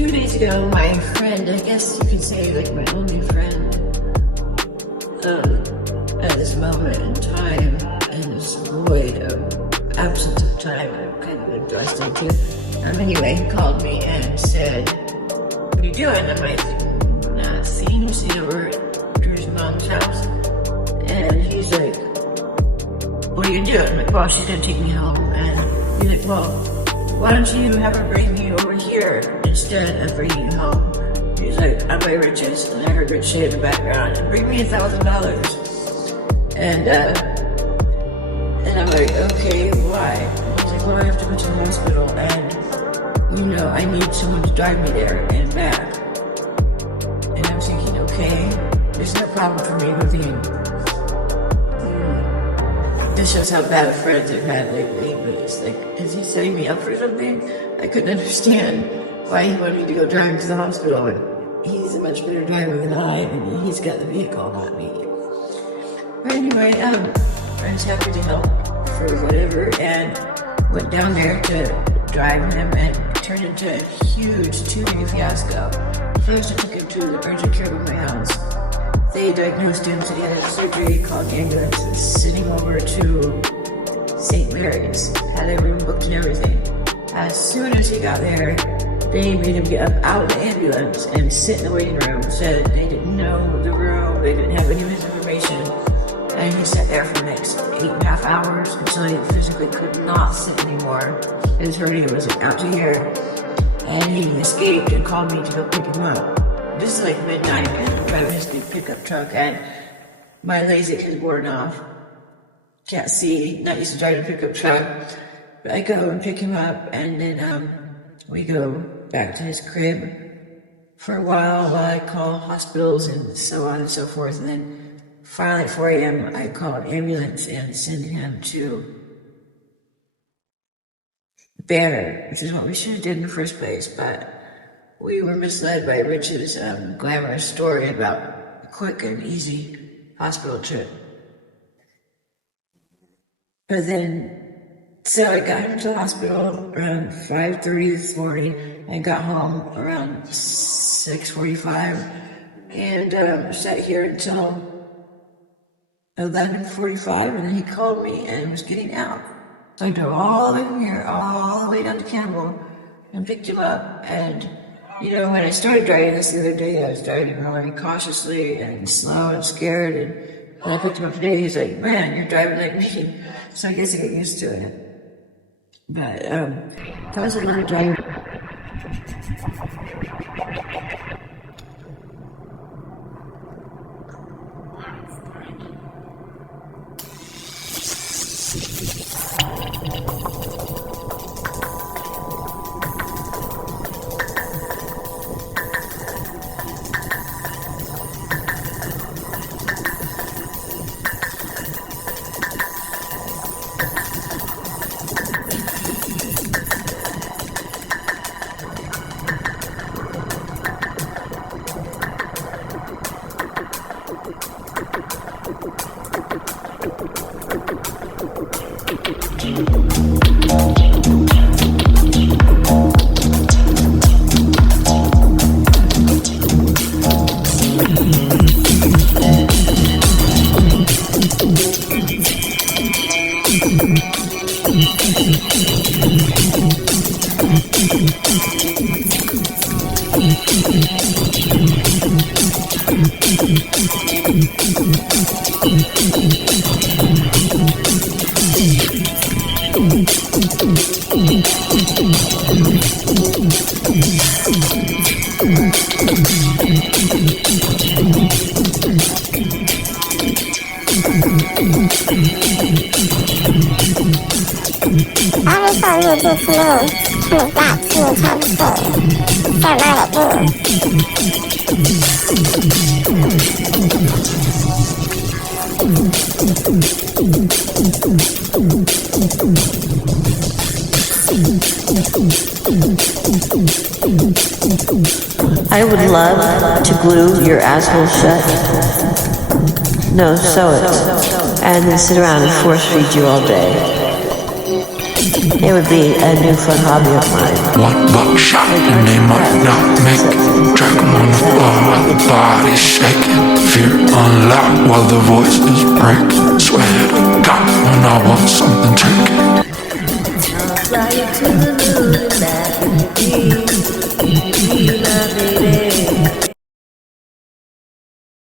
2 days ago, my friend, I guess you could say like my only friend, at this moment in time, in this void of absence of time I've kind of been thrust into. Anyway, he called me and said, "What are you doing?" I'm like, seeing over at Drew's mom's house. And he's like, "What are you doing?" I'm like, "Well, she's gonna take me home." And he's like, "Well, why don't you have her bring me over here instead of bringing you home?" He's like, "I'm by Rich's," and I heard Rich say in the background, "Bring me $1,000. And I'm like, "Okay, why?" He's like, "Well, I have to go to the hospital, and I need someone to drive me there and back." And I'm thinking, okay, there's no problem for me moving. This shows how bad of friends I've had lately, but it's like, is he setting me up for something? I couldn't understand why he wanted me to go drive to the hospital. He's a much better driver than I, and he's got the vehicle, not me. But anyway, I was happy to help for whatever, and went down there to drive him, and it turned into a huge 2-day fiasco. First, I took him to the urgent care of my house. They diagnosed him, so he had surgery, called the ambulance, sitting over to St. Mary's, had a room booked and everything. As soon as he got there, they made him get up out of the ambulance and sit in the waiting room. Said they didn't know the room, they didn't have any of his information. And he sat there for the next 8.5 hours until he physically could not sit anymore. His hernia was out to here. And he escaped and called me to go pick him up. This is like midnight, and I'm driving his big pickup truck, and my LASIK has worn off. Can't see, not used to drive a pickup truck. But I go and pick him up, and then we go back to his crib for a while I call hospitals and so on and so forth. And then finally at 4 a.m. I call an ambulance and send him to Banner, which is what we should have did in the first place, but we were misled by Rich's glamorous story about a quick and easy hospital trip. But then, so I got him to the hospital around 5:30 this morning. I got home around 6:45 and sat here until 11:45, and then he called me and was getting out. So I drove all the way from here, all the way down to Campbell, and picked him up. And when I started driving this the other day, I was driving really cautiously and slow and scared. And when I picked him up today, he's like, "Man, you're driving like me." So I guess I get used to it. But that was a little drive. Every time you do flow, you've got to transfer. I would love to glue your asshole shut. No, sew it. And then sit around and force feed you all day. It would be a new fun hobby of mine. One buckshot and they might not make it. Drag 'em on the floor while the body's shaking. Fear unlocked while the voices break. Swear to God when I want something, take it. I'll fly you to the moon tonight.